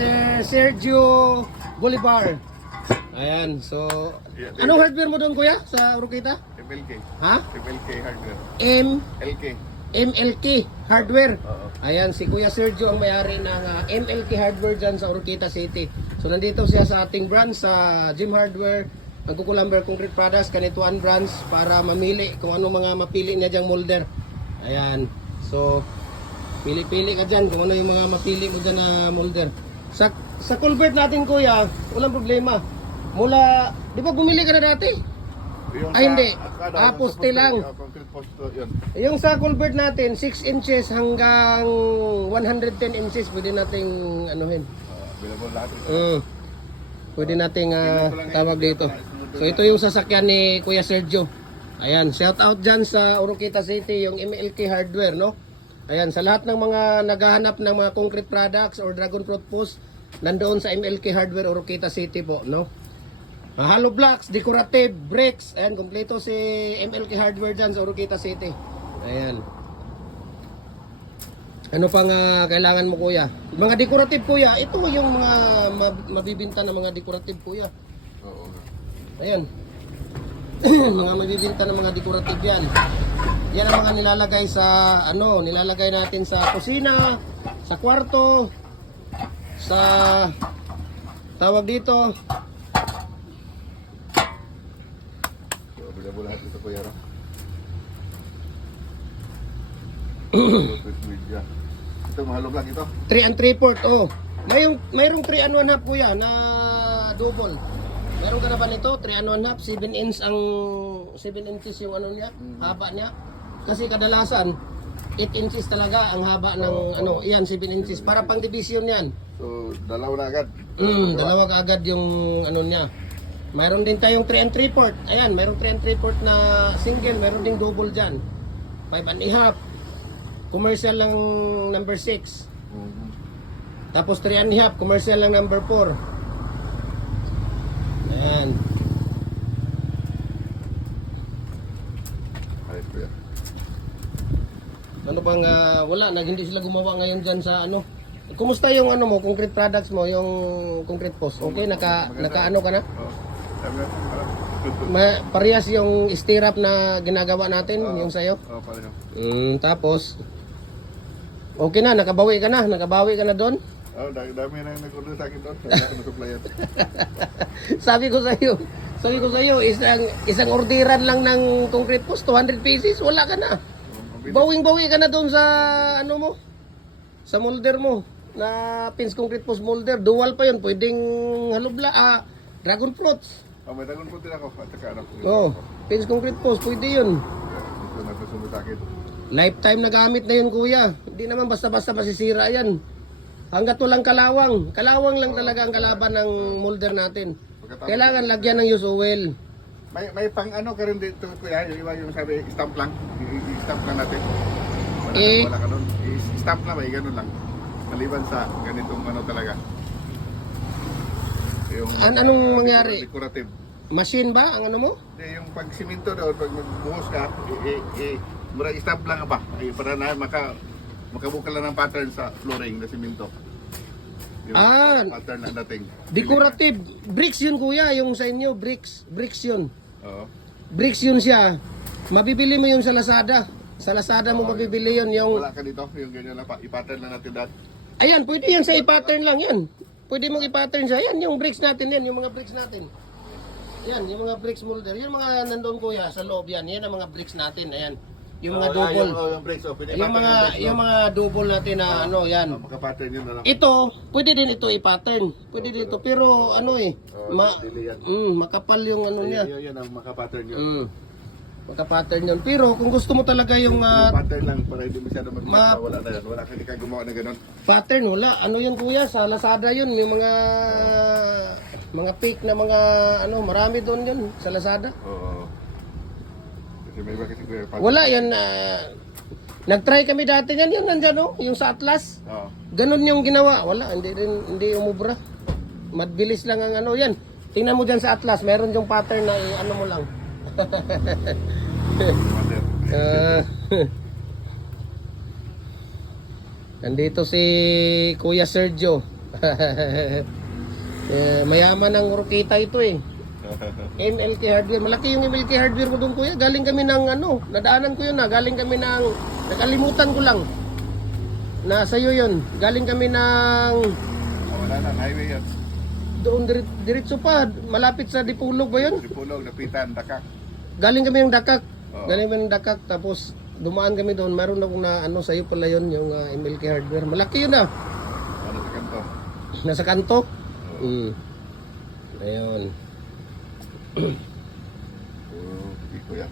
Sir Sergio Bolivar. Ayan, so anong hardware mo doon kuya sa Oroquita? MLK. Ha? MLK hardware. LK. MLK Hardware. Ayan, si Kuya Sergio ang may-ari ng MLK Hardware dyan sa Oroquita City. So nandito siya sa ating branch sa Gym Hardware, ang Kukulamber Concrete Products, Kanituan branch para mamili kung ano mga mapili niya dyang molder. Ayan, so pili-pili ka dyan kung ano yung mga mapili mo dyan na molder. Sa culvert natin kuya, walang problema. Mula, di ba bumili ka na dati? Ay hindi, poste lang. Concrete post yun. Yung sa culvert natin, 6 inches hanggang 110 inches pwede nating anuhin. Available lahat ito. Pwede nating tawag dito. So ito yung sasakyan ni Kuya Sergio. Ayan, shout out dyan sa Oroquita City, yung MLK Hardware, no? Ayan, sa lahat ng mga naghahanap ng mga concrete products or dragon fruit post, nandoon sa MLK Hardware Oroquita City po, no? Hollow blocks, decorative, bricks, ayan, kompleto si MLK Hardware dyan sa Oroquita City. Ayan. Ano pang kailangan mo kuya? Mga decorative kuya, ito yung mga mabibinta na mga decorative kuya. Oo. Ayan. Mga mabibinta na mga decorative yan. Yan ang mga nilalagay sa nilalagay natin sa kusina, sa kwarto, sa tawag dito. So, available lahat ito kuya ro. Media. Ito mahalo vlog ito. 3 and 3/4 oh. Mayroong 3 and 1/2 kuya na double. Meron ka na ba nito? 3 and 1/2, 7 inch ang 7 inches yung ano niya, haba niya. Kasi kadalasan 8 inches talaga ang haba ng iyan 7 inches para pang division 'yan. So, dalawa na agad. Dalawa kaagad yung ano niya. Mayroon din tayong 3 and 3/4. Ayan, mayroong 3 and 3/4 na single, mayroon ding double diyan. 5 and a half. Commercial lang number 6. Tapos 3 and a half, commercial lang number 4. Ayan. Ayos kuya. Ano bang wala, hindi sila gumawa ngayon diyan sa ano. Kumusta yung ano mo, concrete products mo, yung concrete post? Okay, naka ano ka na? Oo. Sabi nga, Parehas yung stirrup na ginagawa natin, yung sayo. Oo, pareho. Tapos okay na, nakabawi ka na doon. Oh, dami na yung nag-order sa akin doon. Kaya ako na-supplyan. Sabi ko sa iyo, isang orderan lang ng concrete post, 200 pieces, wala ka na. Bawing-bawi ka na doon sa ano mo, sa molder mo, na pins concrete post molder, dual pa yun, pwedeng halubla, dragon fruits. Oh, may tagon po din ako. At saka ano. Pins concrete post, pwede yun. Ito na susunod sa akin. Lifetime na gamit na yun kuya, hindi naman basta-basta masisira yan. Hanggat walang kalawang lang talaga ang kalaban ng molder natin. Kailangan lagyan ng use oil. May pang ano ka rin dito kuya, yung iba yung sabi stamp lang. I-stamp lang natin. Wala ka nun. I-stamp na ba, ganun lang. Maliban sa ganitong ano talaga. Yung Anong mangyari? Decorative. Machine ba ang ano mo? Hindi, yung pag siminto doon, pag magbuhos ka, mura i-stamp lang ba? Para na makabukal lang ng pattern sa flooring na siminto. Yung pattern na dating. Decorative. Bricks yun kuya, yung sa inyo, bricks yun. Oo. Bricks yun siya. Mabibili mo yun sa Lazada. Sa Lazada mo mabibili yun yung... Wala ka dito, yung ganyan lang pa. I-pattern lang natin dahil. Ayan, pwede yan sa i-pattern lang yan. Pwede mong i-pattern siya. Yan, yung bricks natin yan, yung mga bricks natin. Yan, yung mga bricks molder. Yung mga nandun kuya, sa loob yan. Yan ang mga bricks natin. Ayan. Yung mga double. Yung bricks, pwede Yung mga double natin na ano, yan. maka-pattern yun na lang. Ito, pwede din ito i-pattern. Pwede dito, pero ano makapal yung ano niya. Yan ang maka-pattern yun. Maka-pattern yun. Pero kung gusto mo talaga yung pattern lang para hindi masyado wala na yan. Wala ka, hindi ka gumawa na ganun. pattern, wala. Ano yun kuya? Sa Lazada yun. Yung mga fake na mga ano, marami doon yun sa Lazada. Oo. Kasi may iba kasi kuya. Wala yan. Nag-try kami dati yan. Yun nandyan oh, yung sa Atlas. Oo. Ganun yung ginawa. Wala, hindi umubra. Mabilis lang ang ano yan. Tingnan mo dyan sa Atlas, meron yung pattern na ano mo lang. Nandito si Kuya Sergio. Mayaman ang Orokita ito eh. MLK Hardware. Malaki yung MLK Hardware ko doon kuya. Galing kami ng ano, nadaanan ko yun na. Galing kami ng, nakalimutan ko lang. Nasa iyo yun. Galing kami ng, Wala na, highway yan. doon diretso pa. Malapit sa Dipulog ba yun? Dipulog, Dapitan, Dakak. Galing kami ng Dakak. Oo. Galing kami ng Dakak. Tapos dumaan kami doon. Meron akong na ano sa iyo pala yun. Yung MLK Hardware. Malaki yun ah. Ano sa kanto? Nasa kanto. Ayun. Hindi ko yan.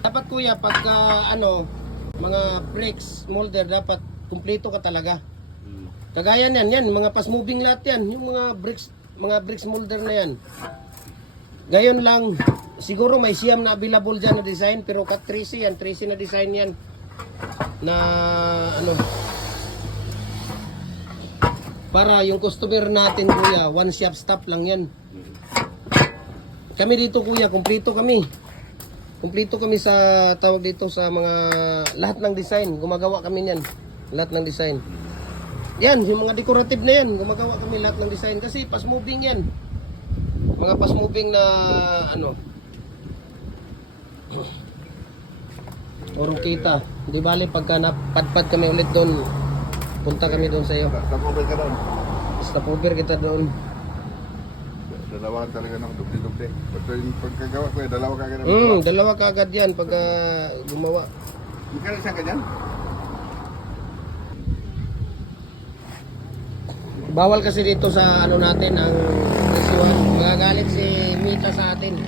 Dapat kuya, pagka ano, mga brakes, molder, dapat kumpleto ka talaga. Kagaya niyan, yan, mga fast moving lahat yan. Yung mga brakes molder na yan. Gayon lang, siguro may siyam na available dyan na design, pero kat 3C yan, 3C na design yan. Na ano, para yung customer natin kuya, one shop stop lang yan. Kami dito kuya, kumpleto kami. Kumpleto kami sa tawag dito sa mga lahat ng design. Gumagawa kami niyan. Lahat ng design. Yan, yung mga decorative na yan. Gumagawa kami lahat ng design. Kasi fast moving yan. Mga fast moving na ano. Orong kita. Di bali pagka napadpad kami ulit doon. Punta kami doon sa iyo. Stop-over ka doon. Stop over kita doon. Dalawahan talaga ng dubli-dubli. Pagkagawa ko, dalawa ka agad. Dalawa kaagad yan pagka gumawa. Magkano isang ganyan? Bawal kasi dito sa ano natin ang presyuhan. Magagalit si Mita sa atin.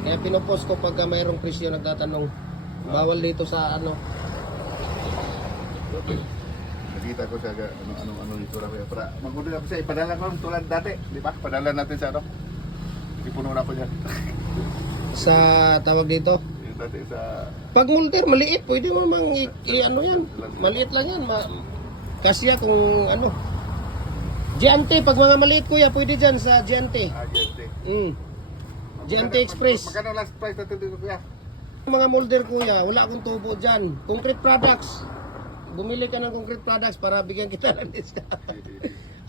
Kaya pinopost ko pagka mayroong presyo nagtatanong. Bawal dito sa ano. Nakita ko siya ano nito lang. Para magulo na siya. Ipadala ko tulad dati. Di ba? Padala natin sa ano. Ipuno na ko dyan. Sa tawag dito. Yung dati sa... Pag molder maliit, pwede mo mang ano yan. Maliit lang yan. Kasya kung ano. Giante, pag mga maliit kuya, pwede dyan sa Giante. Agente. Giante Express. Magkano last price natin dito kuya? Mga molder kuya, wala akong tubo dyan. Concrete products. Bumili ka ng concrete products para bigyan kita ng discount.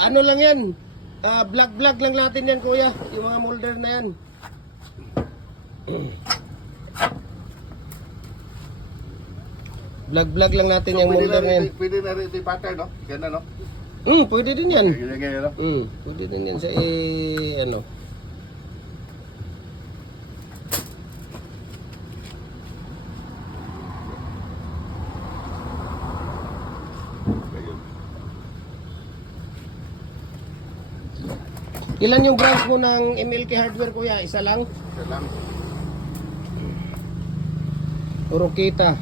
Ano lang yan? Vlog lang natin yan kuya. Yung mga molder na yan. Vlog lang natin yung molder na yan. Pwede na rin yung pattern, no? Ganda, no? Pwede din yan. Ganyan, no? Pwede din yan sa ano. Ilan yung branch mo ng MLK Hardware kuya? Isa lang? Isa lang. Orokita.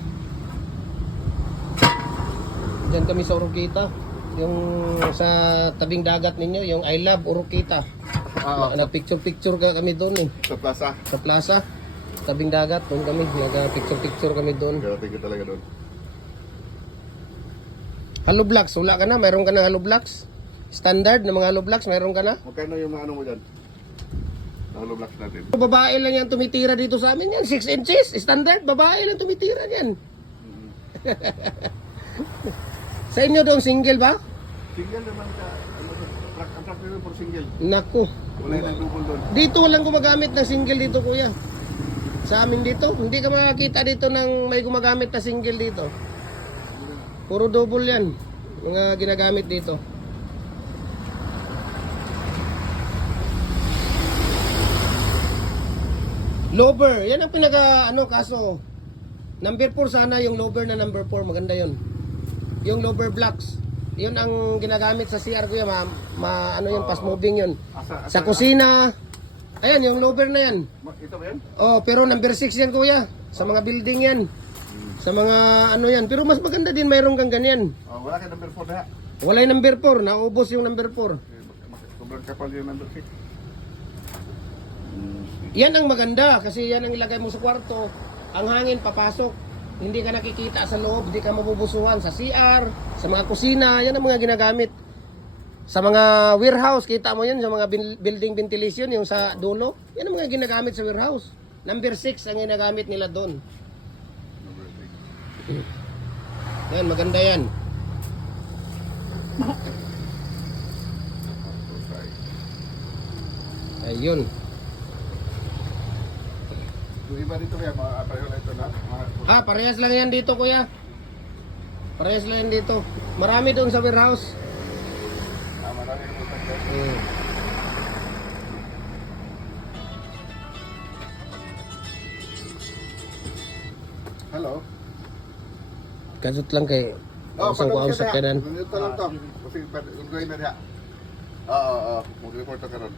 Diyan kami sa Orokita. Yung sa tabing dagat ninyo, yung I love Orokita. Nagpicture kami doon eh. Sa plaza. Sa plaza. Tabing dagat, doon kami. Nagpicture kami doon. Garating ka talaga doon. Hollow blocks, wala ka na? Mayroon ka ng hollow blocks? Standard na mga hollow blocks, mayroon ka na? Magkano yung mga ano mo dyan? Hollow blocks natin. Babae lang yan tumitira dito sa amin yan. 6 inches, standard. Babae lang tumitira yan. Sa inyo doon, single ba? Single naman ka. Ang truck nila for single. Naku. Wala yung double doon. Dito walang gumagamit ng single dito kuya. Sa amin dito, hindi ka makakita dito ng may gumagamit na single dito. Puro double yan. Mga ginagamit dito. Lover, yan ang pinaka kaso. Number 4 sana yung lover na number 4, maganda 'yon. Yung lover blocks. 'Yun ang ginagamit sa CR ko 'yan, ano 'yun, fast moving 'yun. Sa kusina. Ayan, yung lover na 'yan. Ito ba yan? Oh, pero number 6 'yan kuya. Sa mga building 'yan. Sa mga ano 'yan, pero mas maganda din mayroon kang ganyan. Wala ka number 4 na. Wala yung number 4, naubos yung number 4. Sobrang kapal yung number 6. Yan ang maganda kasi yan ang ilagay mo sa kwarto. Ang hangin papasok. Hindi ka nakikita sa loob, hindi ka mabubusuhan sa CR, sa mga kusina, yan ang mga ginagamit. Sa mga warehouse, kita mo yan sa mga building ventilation, yung sa dulo. Yan ang mga ginagamit sa warehouse. Number 6 ang ginagamit nila doon. Yan, maganda yan. Ayun. Yung iba dito kaya, mga pareho na ito na. Parehas lang yan dito, kuya. Parehas lang yan dito. Marami doon sa warehouse. Marami ng utang dyan. Hello? Kasot lang kay Oh, usang ko sa kanan. Ito lang to. Kasi, unggoy na diha. Oo, mag-report ka ron.